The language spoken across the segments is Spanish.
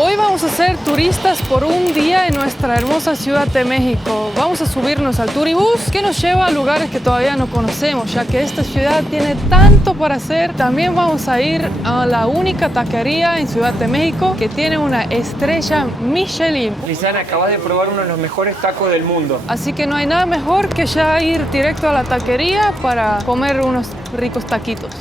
Hoy vamos a ser turistas por un día en nuestra hermosa Ciudad de México. Vamos a subirnos al turibús que nos lleva a lugares que todavía no conocemos, ya que esta ciudad tiene tanto para hacer. También vamos a ir a la única taquería en Ciudad de México que tiene una estrella Michelin. Lizana, acabas de probar uno de los mejores tacos del mundo. Así que no hay nada mejor que ya ir directo a la taquería para comer unos ricos taquitos.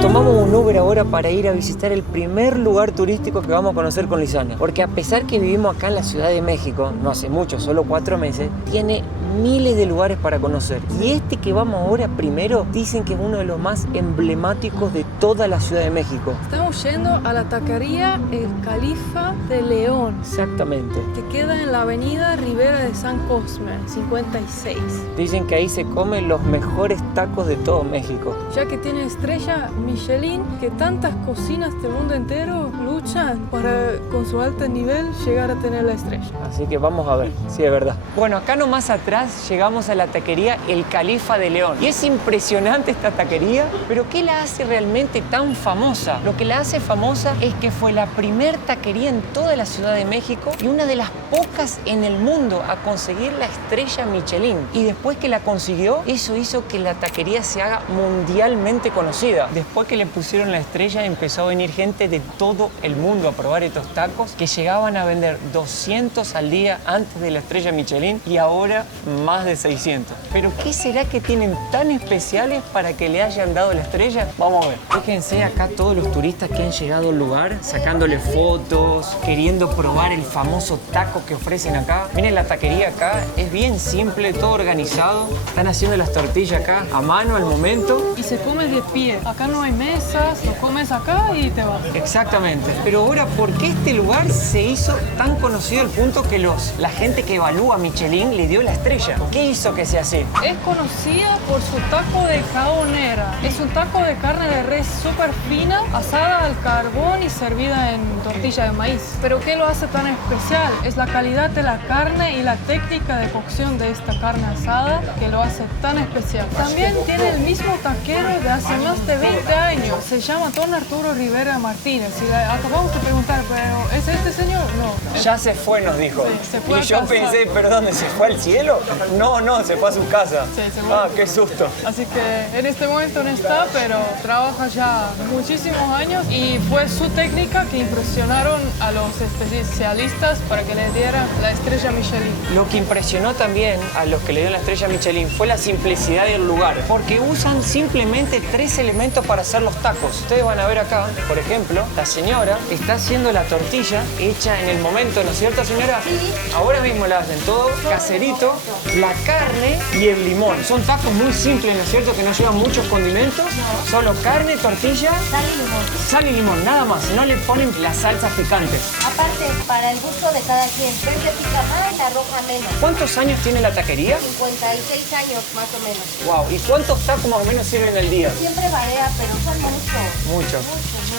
Tomamos un Uber ahora para ir a visitar el primer lugar turístico que vamos a conocer con Lizana. Porque a pesar que vivimos acá en la Ciudad de México, no hace mucho, solo 4 meses, tiene miles de lugares para conocer. Y este que vamos ahora primero, dicen que es uno de los más emblemáticos de toda la Ciudad de México. Estamos yendo a la taquería El Califa de León. Exactamente. Que queda en la avenida Ribera de San Cosme, 56. Dicen que ahí se comen los mejores tacos de todo México. Ya que tiene estrella Michelin, que tantas cocinas del mundo entero luchan para, con su alto nivel, llegar a tener la estrella. Así que vamos a ver si es verdad. Bueno, acá nomás atrás llegamos a la taquería El Califa de León. Y es impresionante esta taquería, pero ¿qué la hace realmente tan famosa? Lo que la hace famosa es que fue la primer taquería en toda la Ciudad de México y una de las pocas en el mundo a conseguir la estrella Michelin. Y después que la consiguió, eso hizo que la taquería se haga mundialmente conocida. Después que le pusieron la estrella, empezó a venir gente de todo el mundo a probar estos tacos que llegaban a vender 200 al día antes de la estrella Michelin y ahora más de 600. ¿Pero qué será que tienen tan especiales para que le hayan dado la estrella? Vamos a ver. Fíjense acá todos los turistas que han llegado al lugar, sacándole fotos, queriendo probar el famoso taco que ofrecen acá. Miren la taquería acá, es bien simple, todo organizado. Están haciendo las tortillas acá a mano al momento. Y se come de pie. Acá no hay mesas, lo comes acá y te vas. Exactamente. Pero ahora, ¿por qué este lugar se hizo tan conocido al punto que la gente que evalúa Michelin le dio la estrella? ¿Qué hizo que sea así? Es conocida por su taco de jaonera. Es un taco de carne de res súper fina, asada al carbón y servida en tortilla de maíz. Pero ¿qué lo hace tan especial? Es la calidad de la carne y la técnica de cocción de esta carne asada que lo hace tan especial. También tiene el mismo taquero de hace más de 20 años. Se llama Don Arturo Rivera Martínez. Y acabamos de preguntar, ¿pero es este señor? No. Ya se fue, nos dijo. Sí, se fue y yo a casa. pensé, ¿pero dónde? ¿Se fue al cielo? No, se fue a su casa. Sí, se fue. Ah, qué susto. Así que en este momento no está, pero trabaja ya muchísimos años y fue su técnica que impresionaron a los especialistas para que le dieran la estrella Michelin. Lo que impresionó también a los que le dieron la estrella Michelin fue la simplicidad del lugar, porque usan simplemente 3 elementos para hacer los tacos. Ustedes van a ver acá, por ejemplo, la señora está haciendo la tortilla hecha en el momento, ¿no es cierto, señora? Sí. Ahora mismo la hacen todo caserito, la carne y el limón. Son tacos muy simples, ¿no es cierto? Que no llevan muchos condimentos, solo carne, tortilla, Sal y limón. sal y limón, nada más. No le ponen las salsas picantes. Aparte, para el gusto de cada quien. Verde pica más, la roja menos. ¿Cuántos años tiene la taquería? 56 años más o menos. Wow, ¿y cuántos tacos más o menos sirven al día? Siempre varía, pero son muchos. Mucho.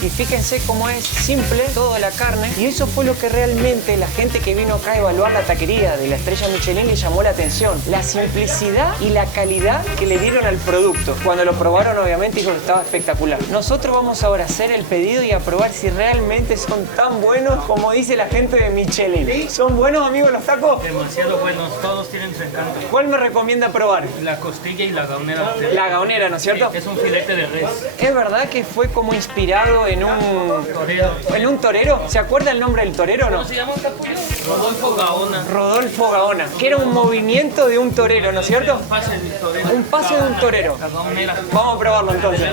Y fíjense cómo es simple toda la carne. Y eso fue lo que realmente la gente que vino acá a evaluar la taquería de la estrella Michelin le llamó la atención. La simplicidad y la calidad que le dieron al producto. Cuando lo probaron, obviamente, dijo que estaba espectacular. Nosotros vamos ahora a hacer el pedido y a probar si realmente son tan buenos como dice la gente de Michelin. ¿Son buenos, amigos, los tacos? Demasiado buenos, todos tienen su encanto. ¿Cuál me recomienda probar? La costilla y la gaonera. La gaonera, ¿no es cierto? Es un filete de res. ¿Es verdad que fue como inspirado en un Torero. ¿En un torero? ¿Se acuerda el nombre del torero o no? ¿Cómo se llama capullo? Rodolfo Gaona. Rodolfo Gaona, que era un movimiento de un torero, ¿no es cierto? Un pase de torero. Un pase de un torero. La gaonera. Vamos a probarlo entonces.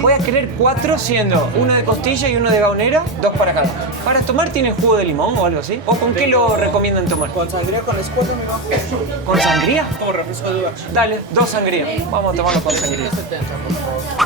Voy a querer 4 siendo uno de costilla y uno de gaonera, 2 para cada. ¿Para tomar tiene jugo de limón o algo así? ¿O con qué lo recomiendan tomar? Con sangría, con escudo, amigo. ¿Con sangría? Como refresco de uva. Dale, 2 sangrías. Vamos a tomarlo con sangría.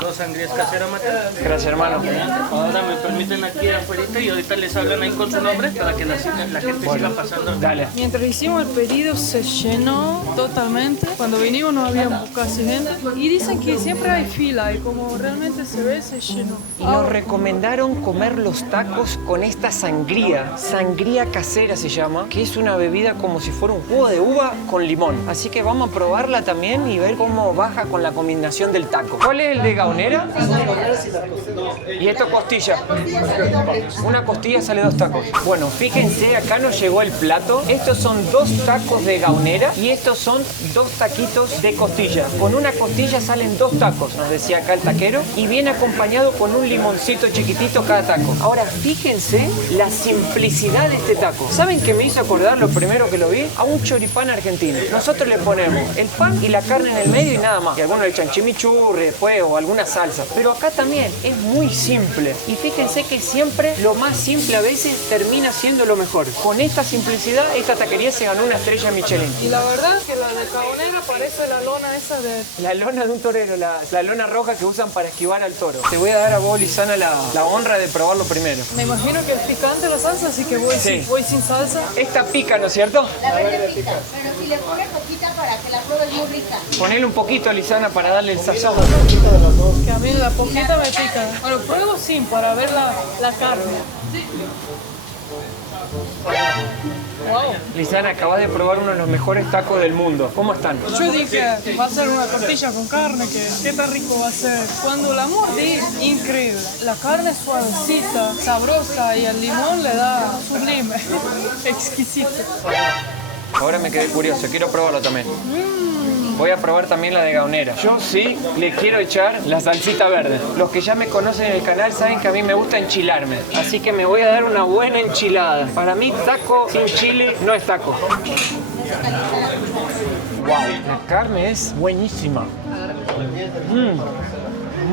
2 sangrías caseras, Mateo. Gracias, hermano. Ahora me permiten aquí afuera y ahorita les hablan ahí con su nombre para que la gente siga pasando. Dale. Mientras hicimos el pedido se llenó totalmente. Cuando vinimos no había casi gente. Y dicen que siempre hay fila y como realmente se ve, se llenó. Y nos recomendaron comer los tacos con esta sangría. Sangría casera se llama, que es una bebida como si fuera un jugo de uva con limón. Así que vamos a probarla también y ver cómo baja con la combinación del taco. ¿Cuál es el de gaonera? Y esto costilla. Una costilla sale 2 tacos. Bueno, fíjense, acá nos llegó el plato. Estos son 2 tacos de gaonera y estos son 2 taquitos de costilla. Con una costilla salen 2 tacos, nos decía acá el taquero, y viene acompañado con un limoncito chiquitito cada taco. Ahora, fíjense la simplicidad de este taco. ¿Saben qué me hizo acordar lo primero que lo vi? A un choripán argentino. Nosotros le ponemos el pan y la carne en el medio y nada más. Y algunos le echan chimichurri después o alguna salsa. Pero acá también es muy simple. Y fíjense que siempre lo más simple a veces termina siendo lo mejor. Con esta simplicidad, esta taquería se ganó una estrella Michelin. Y la verdad que la de Caonera parece la lona esa de... La lona de un torero, la lona roja que usan para esquivar al toro. Te voy a dar a vos, Lisana, la honra de probarlo primero. Me imagino que es picante la salsa, así que voy, Sí. voy sin salsa. Esta pica, ¿no es cierto? La verde pica, pero si le pones poquita para que la pruebe es muy rica. Ponele un poquito, Lisana, para darle el sazón. Que a mí la poquita me pica. Bueno, pruebo sin para ver la carne. Wow. Lisana, acabas de probar uno de los mejores tacos del mundo. ¿Cómo están? Yo dije, va a ser una tortilla con carne, que qué tan rico va a ser. Cuando la mordí, increíble. La carne es suavecita, sabrosa y el limón le da sublime. Exquisito. Ahora me quedé curioso, quiero probarlo también. Voy a probar también la de gaonera. Yo sí le quiero echar la salsita verde. Los que ya me conocen en el canal saben que a mí me gusta enchilarme. Así que me voy a dar una buena enchilada. Para mí, taco sin chile no es taco. Wow, la carne es buenísima.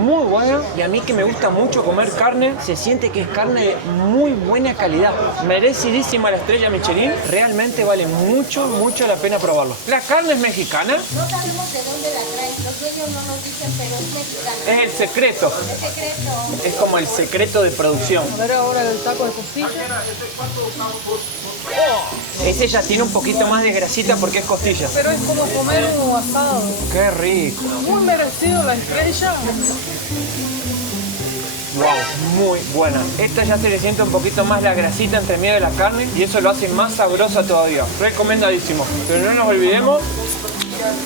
Muy buena, y a mí que me gusta mucho comer carne, se siente que es carne de muy buena calidad. Merecidísima la estrella Michelin, realmente vale mucho la pena probarlo. ¿La carne es mexicana? No sabemos de dónde la traen, los dueños no nos dicen, pero es mexicana. Es el secreto, Es secreto. es como el secreto de producción. A ver ahora el taco de costilla. Ese ya tiene un poquito más de grasita porque es costilla. Pero es como comer un asado. ¡Qué rico! Muy merecido la estrella. Wow, muy buena. Esta ya se le siente un poquito más la grasita entre medio de la carne y eso lo hace más sabrosa todavía. Recomendadísimo. Pero no nos olvidemos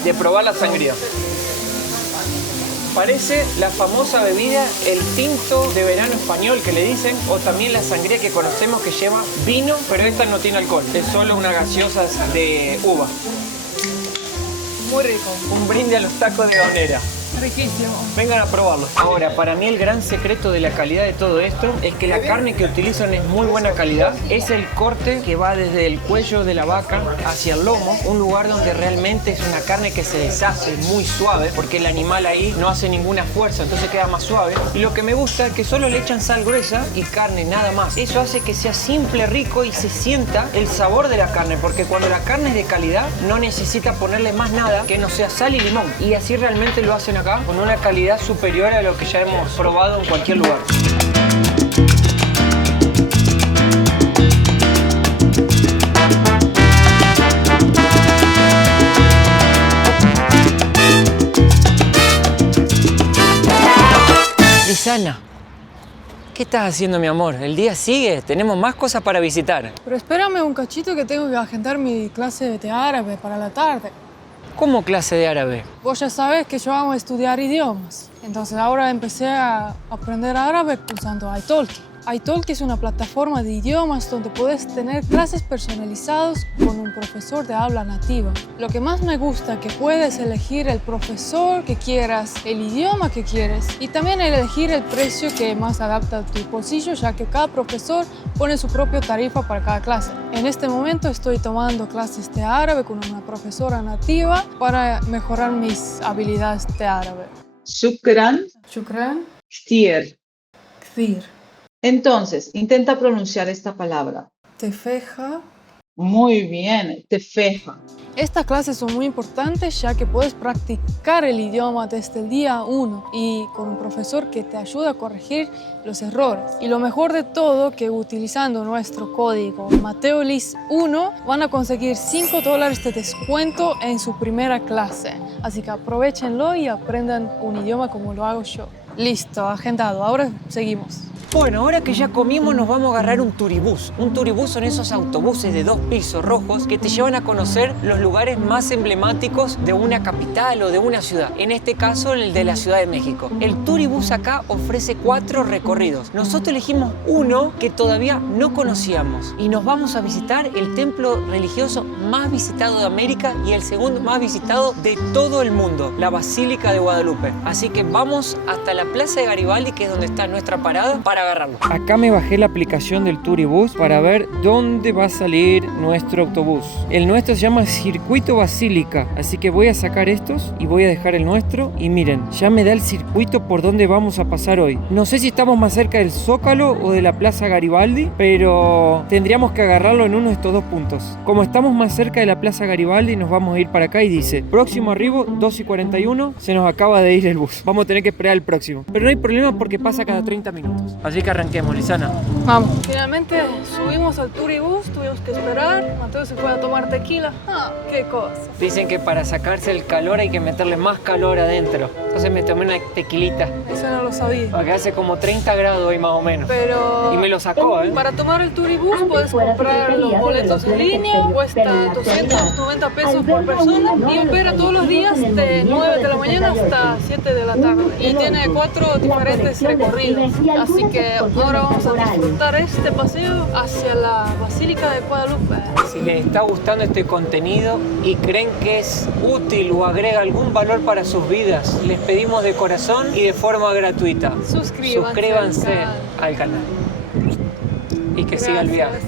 de probar la sangría. Parece la famosa bebida, el tinto de verano español que le dicen, o también la sangría que conocemos que lleva vino, pero esta no tiene alcohol, es solo una gaseosa de uva. Muy rico. Un brinde a los tacos de gaonera. Riquísimo. Vengan a probarlo. Ahora, para mí el gran secreto de la calidad de todo esto es que la carne que utilizan es muy buena calidad. Es el corte que va desde el cuello de la vaca hacia el lomo, un lugar donde realmente es una carne que se deshace muy suave, porque el animal ahí no hace ninguna fuerza, entonces queda más suave. Y lo que me gusta es que solo le echan sal gruesa y carne, nada más. Eso hace que sea simple, rico y se sienta el sabor de la carne, porque cuando la carne es de calidad no necesita ponerle más nada que no sea sal y limón. Y así realmente lo hacen acá con una calidad superior a lo que ya hemos probado en cualquier lugar. Lisana, ¿qué estás haciendo, mi amor? El día sigue, tenemos más cosas para visitar. Pero espérame un cachito que tengo que agendar mi clase de árabe para la tarde. ¿Cómo clase de árabe? Vos ya sabés que yo amo estudiar idiomas. Entonces ahora empecé a aprender árabe usando italki. Italki es una plataforma de idiomas donde puedes tener clases personalizadas con un profesor de habla nativa. Lo que más me gusta es que puedes elegir el profesor que quieras, el idioma que quieres y también elegir el precio que más adapta a tu bolsillo, ya que cada profesor pone su propia tarifa para cada clase. En este momento estoy tomando clases de árabe con una profesora nativa para mejorar mis habilidades de árabe. Shukran, Shukran. kthir. Kthir. Entonces, intenta pronunciar esta palabra. Tefeja. Muy bien, te fija. Estas clases son muy importantes ya que puedes practicar el idioma desde el día 1 y con un profesor que te ayuda a corregir los errores. Y lo mejor de todo, que utilizando nuestro código MateoLis1 van a conseguir $5 de descuento en su primera clase. Así que aprovechenlo y aprendan un idioma como lo hago yo. Listo, agendado. Ahora seguimos. Bueno, ahora que ya comimos nos vamos a agarrar un turibús. Un turibús son esos autobuses de 2 pisos rojos que te llevan a conocer los lugares más emblemáticos de una capital o de una ciudad. En este caso, el de la Ciudad de México. El turibús acá ofrece 4 recorridos. Nosotros elegimos uno que todavía no conocíamos y nos vamos a visitar el templo religioso más visitado de América y el segundo más visitado de todo el mundo, la Basílica de Guadalupe. Así que vamos hasta la Plaza de Garibaldi, que es donde está nuestra parada, para agarrarlo. Acá me bajé la aplicación del Turibús para ver dónde va a salir nuestro autobús. El nuestro se llama Circuito Basílica, así que voy a sacar estos y voy a dejar el nuestro. Y miren, ya me da el circuito por donde vamos a pasar hoy. No sé si estamos más cerca del Zócalo o de la Plaza Garibaldi, pero tendríamos que agarrarlo en uno de estos 2 puntos. Como estamos más cerca de la Plaza Garibaldi, nos vamos a ir para acá y dice, próximo arribo, 2:41, se nos acaba de ir el bus. Vamos a tener que esperar el próximo. Pero no hay problema porque pasa cada 30 minutos. Así que arranquemos, Lisana. Vamos. Finalmente subimos al turibús, tuvimos que esperar. Mateo se fue a tomar tequila. Qué cosa. Dicen que para sacarse el calor hay que meterle más calor adentro. Entonces me tomé una tequilita. Eso no lo sabía. Porque hace como 30 grados hoy más o menos. Pero... Y me lo sacó, ¿eh? Para tomar el turibús puedes comprar los boletos en línea. Cuesta 290 pesos por persona. Y opera todos los días de 9 de la mañana hasta 7 de la tarde. Y tiene 4 diferentes recorridos. Así que ahora vamos a disfrutar este paseo hacia la Basílica de Guadalupe. Si les está gustando este contenido y creen que es útil o agrega algún valor para sus vidas, les pedimos de corazón y de forma gratuita. Suscríbanse al canal. Y que siga el viaje.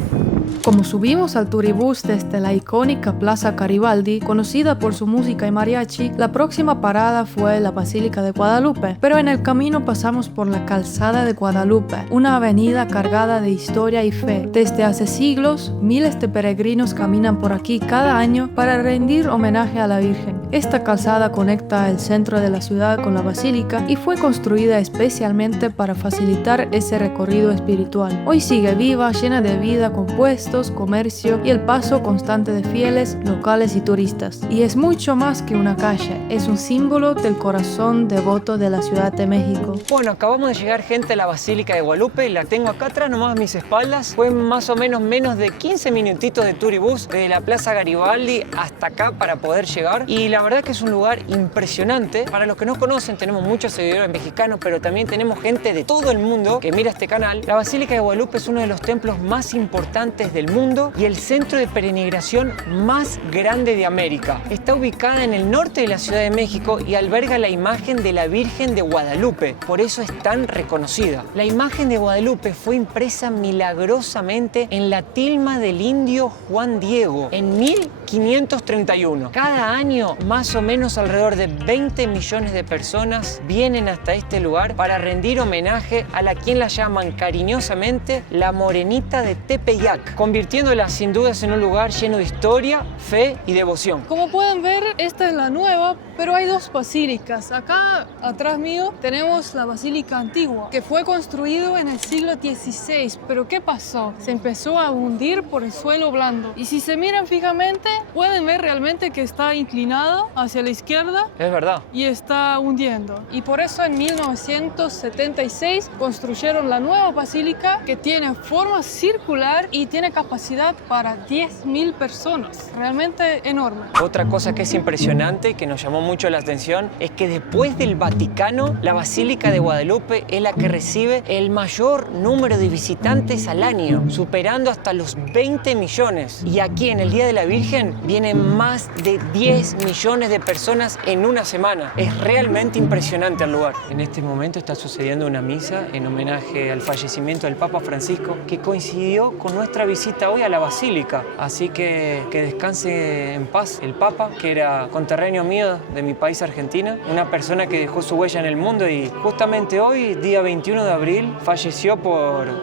Como subimos al turibús desde la icónica Plaza Garibaldi, conocida por su música y mariachi, la próxima parada fue la Basílica de Guadalupe. Pero en el camino pasamos por la Calzada de Guadalupe, una avenida cargada de historia y fe. Desde hace siglos, miles de peregrinos caminan por aquí cada año para rendir homenaje a la Virgen. Esta calzada conecta el centro de la ciudad con la basílica y fue construida especialmente para facilitar ese recorrido espiritual. Hoy sigue viva, llena de vida, con puestos, comercio y el paso constante de fieles, locales y turistas. Y es mucho más que una calle, es un símbolo del corazón devoto de la Ciudad de México. Bueno, acabamos de llegar, gente, a la Basílica de Guadalupe. La tengo acá atrás, nomás a mis espaldas. Fue más o menos de 15 minutitos de turibús desde la Plaza Garibaldi hasta acá para poder llegar. Y la verdad que es un lugar impresionante. Para los que no conocen, tenemos muchos seguidores mexicanos, pero también tenemos gente de todo el mundo que mira este canal. La Basílica de Guadalupe es uno de los templos más importantes del mundo y el centro de peregrinación más grande de América. Está ubicada en el norte de la Ciudad de México y alberga la imagen de la Virgen de Guadalupe. Por eso es tan reconocida. La imagen de Guadalupe fue impresa milagrosamente en la tilma del indio Juan Diego en 1531. Cada año, más o menos alrededor de 20 millones de personas vienen hasta este lugar para rendir homenaje a quien la llaman cariñosamente la Morenita de Tepeyac, convirtiéndola sin dudas en un lugar lleno de historia, fe y devoción. Como pueden ver, esta es la nueva, pero hay 2 basílicas. Acá, atrás mío, tenemos la Basílica Antigua, que fue construido en el siglo XVI. Pero ¿qué pasó? Se empezó a hundir por el suelo blando. Y si se miran fijamente, pueden ver realmente que está inclinada hacia la izquierda. Es verdad. Y está hundiendo. Y por eso en 1976 construyeron la nueva basílica, que tiene forma circular y tiene capacidad para 10.000 personas. Realmente enorme. Otra cosa que es impresionante, que nos llamó mucho la atención, es que después del Vaticano, la Basílica de Guadalupe es la que recibe el mayor número de visitantes al año, superando hasta los 20 millones. Y aquí en el Día de la Virgen vienen más de 10 millones de personas en una semana. Es realmente impresionante el lugar. En este momento está sucediendo una misa en homenaje al fallecimiento del Papa Francisco, que coincidió con nuestra visita hoy a la Basílica. Así que descanse en paz el Papa, que era conterráneo mío de mi país, Argentina, una persona que dejó su huella en el mundo y justamente hoy, día 21 de abril, falleció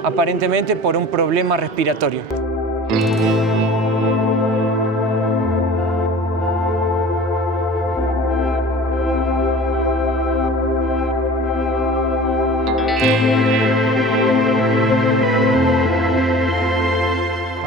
aparentemente por un problema respiratorio.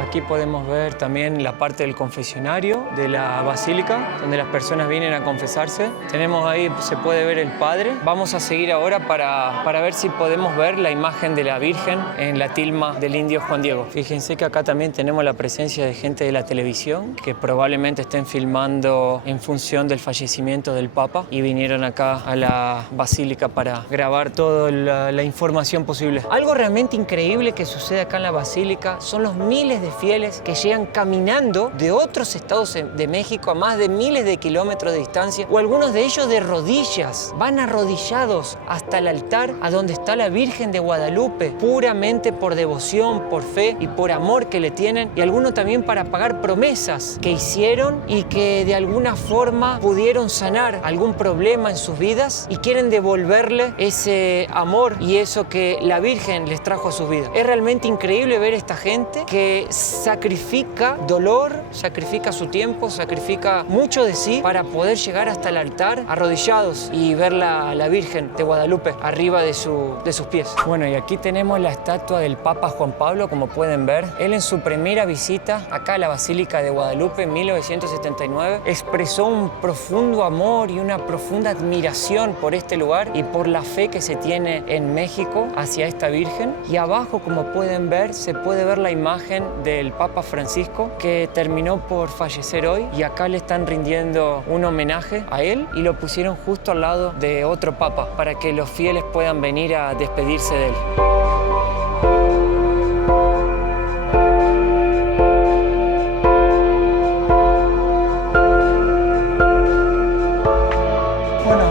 Aquí podemos ver también la parte del confesionario de la basílica, donde las personas vienen a confesarse. Tenemos ahí, se puede ver el Padre. Vamos a seguir ahora para ver si podemos ver la imagen de la Virgen en la tilma del indio Juan Diego. Fíjense que acá también tenemos la presencia de gente de la televisión que probablemente estén filmando en función del fallecimiento del Papa y vinieron acá a la basílica para grabar toda la información posible. Algo realmente increíble que sucede acá en la basílica son los miles de fieles que llegan caminando de otros estados de México a más de miles de kilómetros de distancia, o algunos de ellos de rodillas. Van arrodillados hasta el altar a donde está la Virgen de Guadalupe, puramente por devoción, por fe y por amor que le tienen, y algunos también para pagar promesas que hicieron y que de alguna forma pudieron sanar algún problema en sus vidas y quieren devolverle ese amor y eso que la Virgen les trajo a sus vidas. Es realmente increíble ver esta gente que sacrifica dolor, sacrifica su tiempo, sacrifica mucho de sí para poder llegar hasta el altar arrodillados y ver la Virgen de Guadalupe arriba de sus pies. Bueno, y aquí tenemos la estatua del Papa Juan Pablo, como pueden ver. Él en su primera visita acá a la Basílica de Guadalupe en 1979 expresó un profundo amor y una profunda admiración por este lugar y por la fe que se tiene en México hacia esta Virgen. Y abajo, como pueden ver, se puede ver la imagen del Papa Francisco, que terminó por fallecer hoy, y acá le están rindiendo un homenaje a él y lo pusieron justo al lado de otro papa para que los fieles puedan venir a despedirse de él.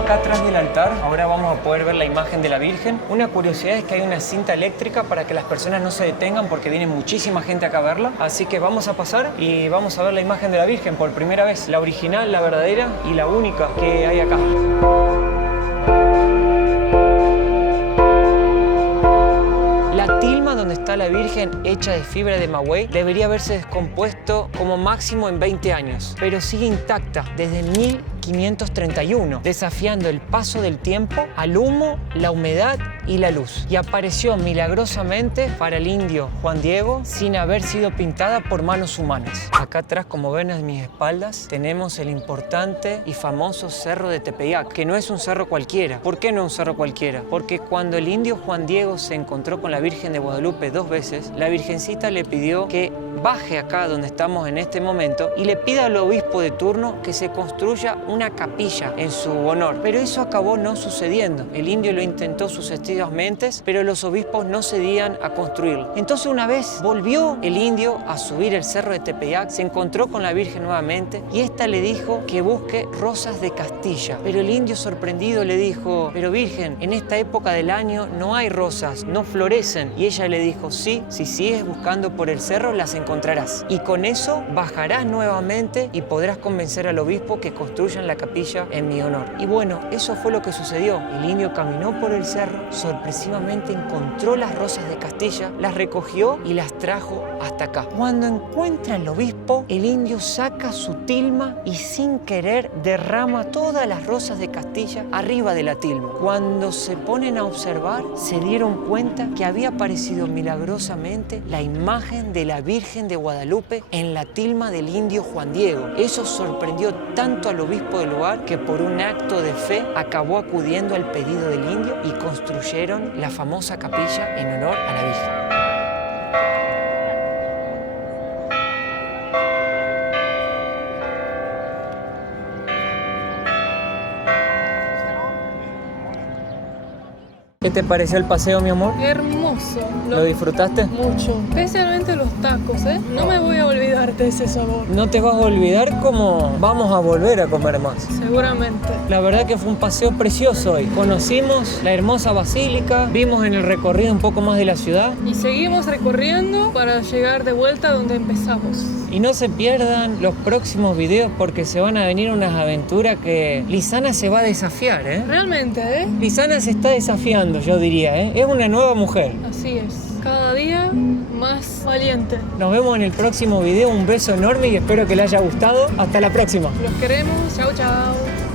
Acá atrás del altar, ahora vamos a poder ver la imagen de la Virgen. Una curiosidad es que hay una cinta eléctrica para que las personas no se detengan porque viene muchísima gente acá a verla. Así que vamos a pasar y vamos a ver la imagen de la Virgen por primera vez. La original, la verdadera y la única que hay acá. La tilma donde está la Virgen hecha de fibra de maguey debería haberse descompuesto como máximo en 20 años, pero sigue intacta desde 1531, desafiando el paso del tiempo al humo, la humedad y la luz. Y apareció milagrosamente para el indio Juan Diego sin haber sido pintada por manos humanas. Acá atrás, como ven a mis espaldas, tenemos el importante y famoso Cerro de Tepeyac, que no es un cerro cualquiera. ¿Por qué no un cerro cualquiera? Porque cuando el indio Juan Diego se encontró con la Virgen de Guadalupe 2 veces, la Virgencita le pidió que baje acá donde estamos en este momento y le pida al obispo de turno que se construya una capilla en su honor. Pero eso acabó no sucediendo. El indio lo intentó sucesivamente, pero los obispos no cedían a construirlo. Entonces una vez volvió el indio a subir el cerro de Tepeyac, se encontró con la Virgen nuevamente y esta le dijo que busque rosas de Castilla. Pero el indio sorprendido le dijo: pero Virgen, en esta época del año no hay rosas, no florecen. Y ella le dijo: sí, si sigues buscando por el cerro las encontrarás. Y con eso bajarás nuevamente y podrás convencer al obispo que construyan la capilla en mi honor. Y bueno, eso fue lo que sucedió. El indio caminó por el cerro, sorpresivamente encontró las rosas de Castilla, las recogió y las trajo hasta acá. Cuando encuentra al obispo, el indio saca su tilma y sin querer derrama todas las rosas de Castilla arriba de la tilma. Cuando se ponen a observar, se dieron cuenta que había aparecido milagrosamente la imagen de la Virgen de Guadalupe en la tilma del indio Juan Diego. Eso sorprendió tanto al obispo del lugar que por un acto de fe acabó acudiendo al pedido del indio y construyeron la famosa capilla en honor a la Virgen. ¿Qué te pareció el paseo, mi amor? Hermoso. ¿Lo disfrutaste? Mucho. Especialmente los tacos, ¿eh? No me voy a olvidar de ese sabor. No te vas a olvidar cómo vamos a volver a comer más. Seguramente. La verdad que fue un paseo precioso hoy. Conocimos la hermosa basílica, vimos en el recorrido un poco más de la ciudad. Y seguimos recorriendo para llegar de vuelta donde empezamos. Y no se pierdan los próximos videos porque se van a venir unas aventuras que Lizana se va a desafiar, ¿eh? Realmente, ¿eh? Lizana se está desafiando, yo diría, ¿eh? Es una nueva mujer. Así es. Cada día más valiente. Nos vemos en el próximo video. Un beso enorme y espero que les haya gustado. Hasta la próxima. Los queremos. Chau, chau.